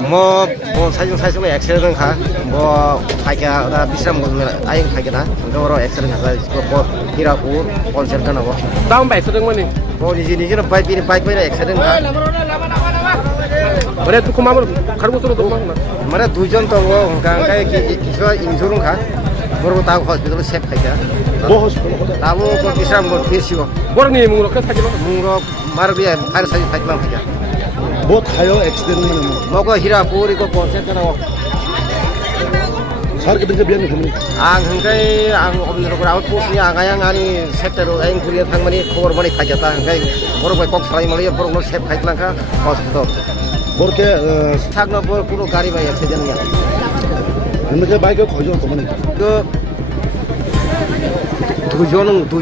뭐 사진 사진은 엑셀은 가. 뭐 파이가 나 비싼 거 아잉 파이가 저로 엑셀은 가서 뭐 일하고 콘서트 나고. 다운 바이 쓰는 거니. 뭐 니지는 파이피 엑셀은 가. 그래 또 그만으로 가르고 서로 도망가. mana dujon to kayak kisah insurun ka baru tahu hospital sep kayak 뭐 호스피탈. tahu kok kisah mau pisio 뭐라니 뭐 그렇게 사기로. mungro baru dia harus saja tak lang kayak 뭐 타요 액시덴트는 mau kok hira puri kok konser kana kok 사르게 된게 미안해 그러면. hengkai om nero out pusi yang ani sektor aing kuliah thang mani khobor mani kayak ta hengkai baru kok sarai mali baru no sep kayak lang ka hospital 그렇게 thang no puro gari bai accident nya 근데 바이크 거저 도망이. 그 두전 to